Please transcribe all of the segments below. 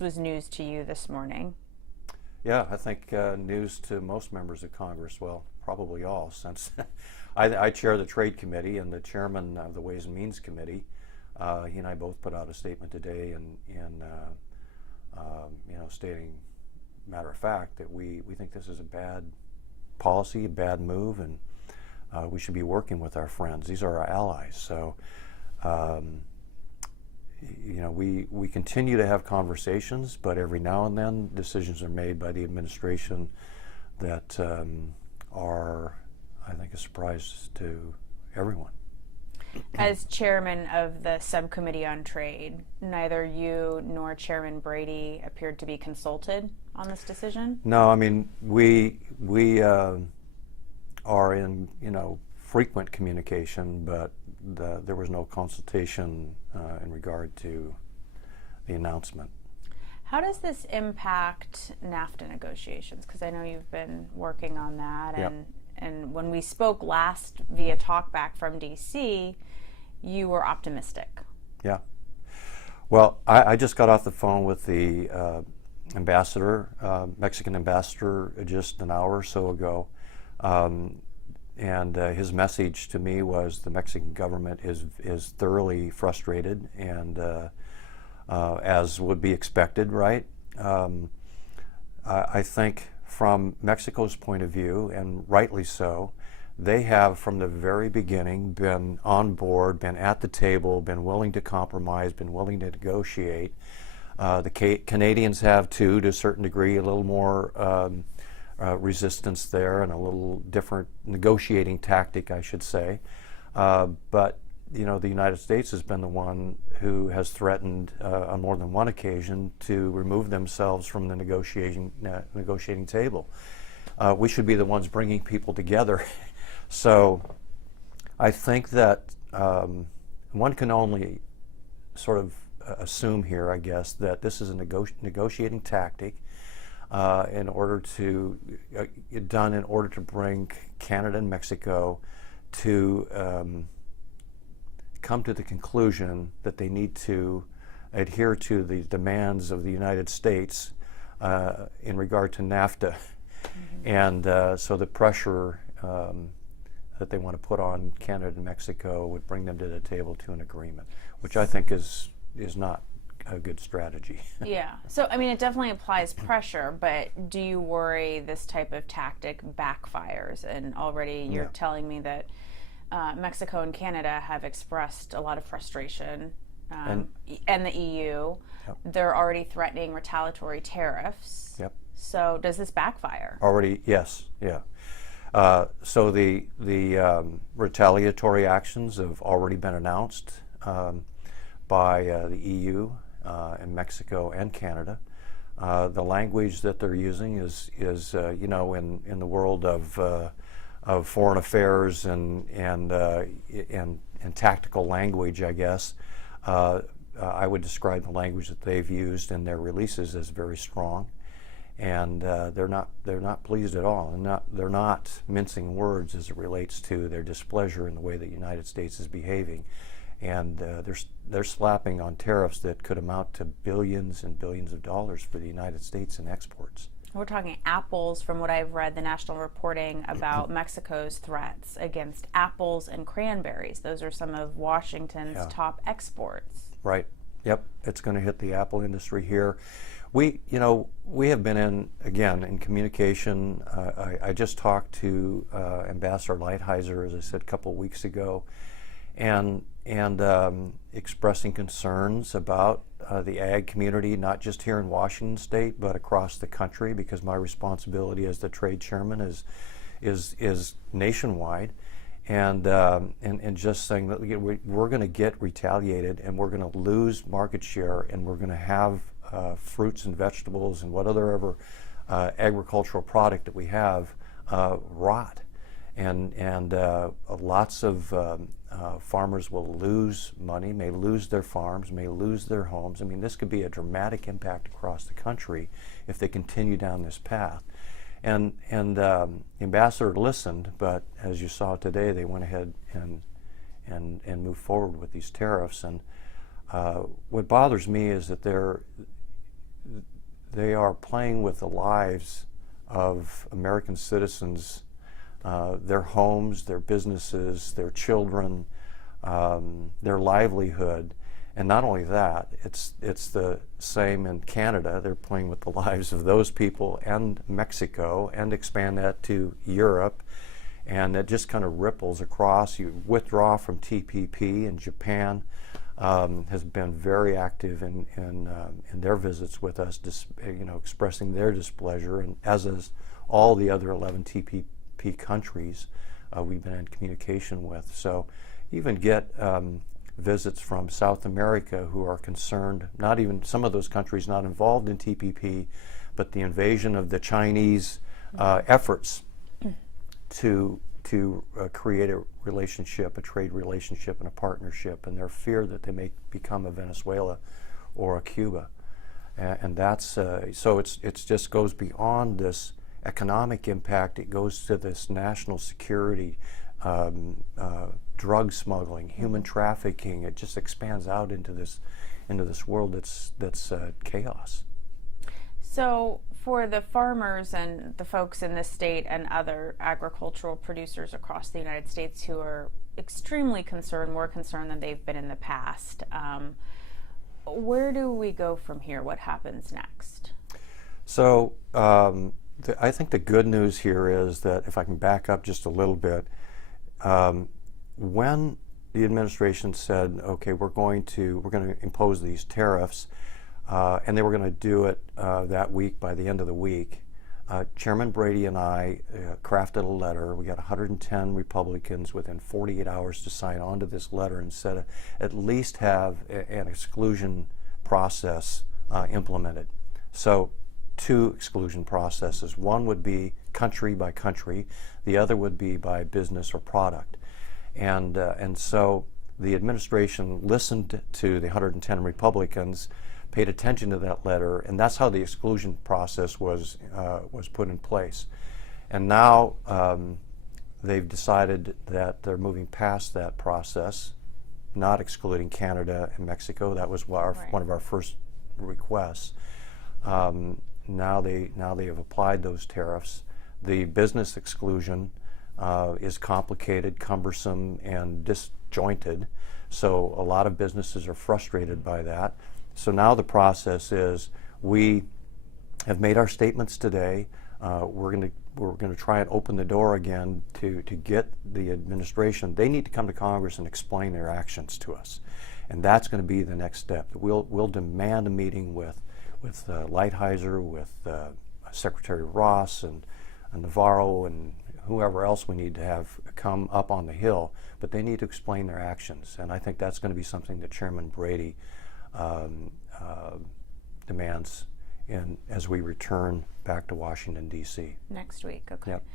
Was news to you this morning? Yeah, I think news to most members of Congress, well, probably all, since I chair the Trade Committee and the chairman of the Ways and Means Committee. He and I both put out a statement today stating, matter of fact, that we think this is a bad policy, a bad move, and we should be working with our friends. These are our allies. So, we continue to have conversations, but every now and then decisions are made by the administration that are, I think, a surprise to everyone. As chairman of the subcommittee on trade, neither you nor Chairman Brady appeared to be consulted on this decision? No, I mean, we are in, frequent communication, but there was no consultation in regard to the announcement. How does this impact NAFTA negotiations? Because I know you've been working on that, Yep. and when we spoke last via talkback from D.C., you were optimistic. Yeah. Well, I just got off the phone with the Mexican ambassador, just an hour or so ago. And his message to me was the Mexican government is thoroughly frustrated, and as would be expected, right? I think from Mexico's point of view, and rightly so, they have from the very beginning been on board, been at the table, been willing to compromise, been willing to negotiate. The Canadians have too, to a certain degree, a little more resistance there and a little different negotiating tactic, I should say. But the United States has been the one who has threatened on more than one occasion to remove themselves from the negotiating table. We should be the ones bringing people together. So I think that one can only sort of assume here, I guess, that this is a negotiating tactic in order to bring Canada and Mexico to come to the conclusion that they need to adhere to the demands of the United States in regard to NAFTA. Mm-hmm. And so the pressure that they want to put on Canada and Mexico would bring them to the table to an agreement, which I think is not a good strategy. Yeah. So, I mean, it definitely applies pressure, but do you worry this type of tactic backfires? And already you're telling me that Mexico and Canada have expressed a lot of frustration, and the EU. Yep. They're already threatening retaliatory tariffs. Yep. So does this backfire? Already, yes, yeah. So the retaliatory actions have already been announced by the EU and Mexico and Canada. The language that they're using is in the world of foreign affairs and tactical language, I guess. I would describe the language that they've used in their releases as very strong. And they're not pleased at all, and they're not mincing words as it relates to their displeasure in the way the United States is behaving, and they're slapping on tariffs that could amount to billions and billions of dollars for the United States in exports. We're talking apples, from what I've read, the national reporting about Mexico's threats against apples and cranberries. Those are some of Washington's top exports. Right. Yep. It's going to hit the apple industry here. We have been in communication. I just talked to Ambassador Lighthizer, as I said, a couple of weeks ago, and expressing concerns about the ag community, not just here in Washington State, but across the country, because my responsibility as the trade chairman is nationwide, and just saying that we're going to get retaliated, and we're going to lose market share, and we're going to have fruits and vegetables and whatever agricultural product that we have rot, and lots of farmers will lose money, may lose their farms, may lose their homes. I mean, this could be a dramatic impact across the country if they continue down this path. And the ambassador listened, but as you saw today, they went ahead and moved forward with these tariffs. And what bothers me is that they are playing with the lives of American citizens, their homes, their businesses, their children, their livelihood. And not only that, it's the same in Canada. They're playing with the lives of those people and Mexico, and expand that to Europe. And it just kind of ripples across. You withdraw from TPP, and Japan has been very active in their visits with us, expressing their displeasure, and as is all the other 11 TPP countries we've been in communication with. So even get visits from South America who are concerned, not even some of those countries not involved in TPP, but the invasion of the Chinese efforts to create a relationship, a trade relationship and a partnership, and their fear that they may become a Venezuela or a Cuba. And that's, so it's just goes beyond this economic impact. It goes to this national security, drug smuggling, human trafficking. It just expands out into this world that's chaos. So for the farmers and the folks in this state and other agricultural producers across the United States who are extremely concerned, more concerned than they've been in the past, where do we go from here? What happens next? So I think the good news here is that, if I can back up just a little bit, when the administration said, okay, we're going to impose these tariffs, and they were going to do it that week, by the end of the week, Chairman Brady and I crafted a letter. We got 110 Republicans within 48 hours to sign on to this letter, and said at least have an exclusion process implemented. So 2 exclusion processes. One would be country by country. The other would be by business or product. And so the administration listened to the 110 Republicans, paid attention to that letter, and that's how the exclusion process was put in place. And now they've decided that they're moving past that process, not excluding Canada and Mexico. That was one of our first requests. Now they have applied those tariffs. The business exclusion is complicated, cumbersome, and disjointed. So a lot of businesses are frustrated by that. So now the process is, we have made our statements today. We're going to try and open the door again to get the administration. They need to come to Congress and explain their actions to us, and that's going to be the next step. We'll demand a meeting with Lighthizer, with Secretary Ross and Navarro and whoever else we need to have come up on the Hill, but they need to explain their actions, and I think that's going to be something that Chairman Brady demands as we return back to Washington, D.C. Next week, okay. Yep.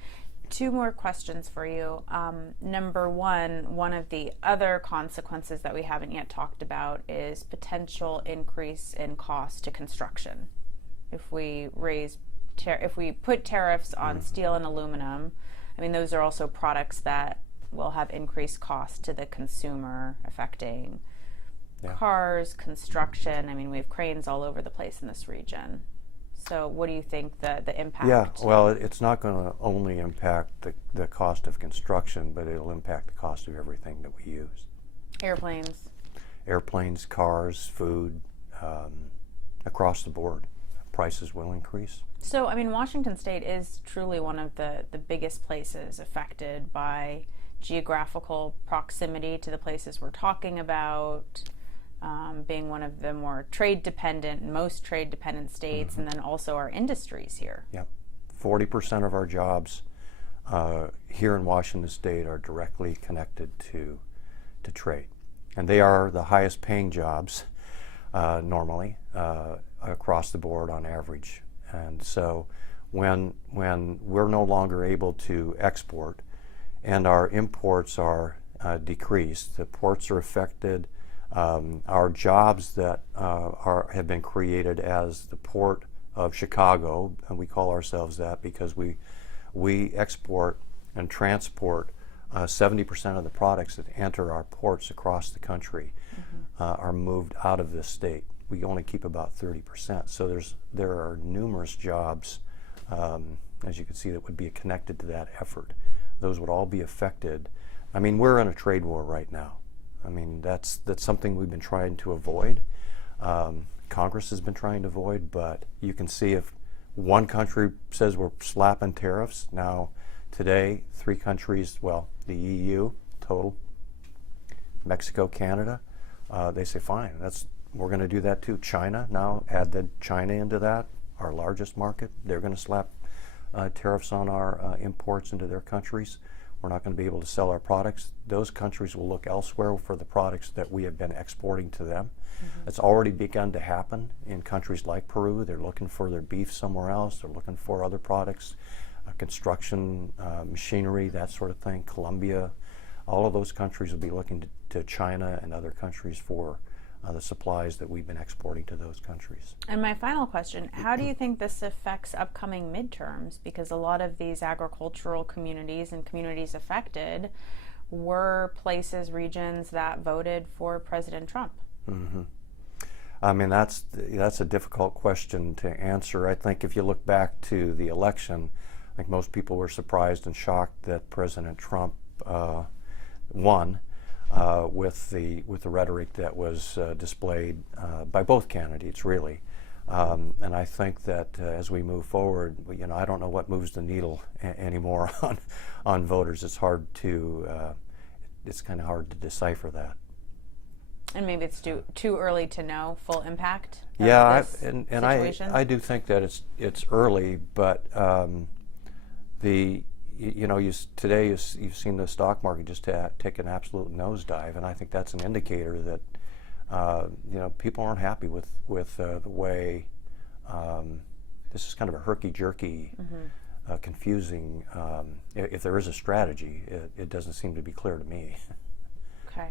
2 more questions for you. Number one of the other consequences that we haven't yet talked about is potential increase in cost to construction. If we put tariffs on steel and aluminum, I mean, those are also products that will have increased cost to the consumer, affecting cars, construction. I mean, we have cranes all over the place in this region. So what do you think the impact? Yeah, well, it's not going to only impact the cost of construction, but it'll impact the cost of everything that we use. Airplanes, cars, food, across the board. Prices will increase. So, I mean, Washington State is truly one of the biggest places affected by geographical proximity to the places we're talking about, being one of the more most trade-dependent states, and then also our industries here. Yep. 40% of our jobs here in Washington State are directly connected to trade. And they are the highest paying jobs normally across the board on average. And so when we're no longer able to export and our imports are decreased, the ports are affected. Our jobs that have been created as the Port of Chicago, and we call ourselves that because we export and transport 70% of the products that enter our ports across the country are moved out of this state. we only keep about 30%. So there are numerous jobs, as you can see, that would be connected to that effort. Those would all be affected. I mean, we're in a trade war right now. I mean, that's something we've been trying to avoid. Congress has been trying to avoid, but you can see if one country says we're slapping tariffs, now today 3 countries, well, the EU total, Mexico, Canada, they say fine, we're going to do that too. China, now add China into that, our largest market, they're going to slap tariffs on our imports into their countries. We're not going to be able to sell our products. Those countries will look elsewhere for the products that we have been exporting to them. Mm-hmm. It's already begun to happen in countries like Peru. They're looking for their beef somewhere else. They're looking for other products, construction, machinery, that sort of thing. Colombia, all of those countries will be looking to China and other countries for the supplies that we've been exporting to those countries. And my final question, how do you think this affects upcoming midterms? Because a lot of these agricultural communities and communities affected were places, regions that voted for President Trump. Mm-hmm. I mean, that's a difficult question to answer. I think if you look back to the election, I think most people were surprised and shocked that President Trump won. With the rhetoric that was displayed by both candidates, really, and I think that as we move forward, I don't know what moves the needle anymore on voters. It's hard to, it's kind of hard to decipher that. And maybe it's too early to know full impact. Yeah, of this and I do think that it's early, but today you've seen the stock market just take an absolute nosedive, and I think that's an indicator that people aren't happy with the way this is kind of a herky-jerky, mm-hmm. Confusing. If there is a strategy, it doesn't seem to be clear to me. Okay.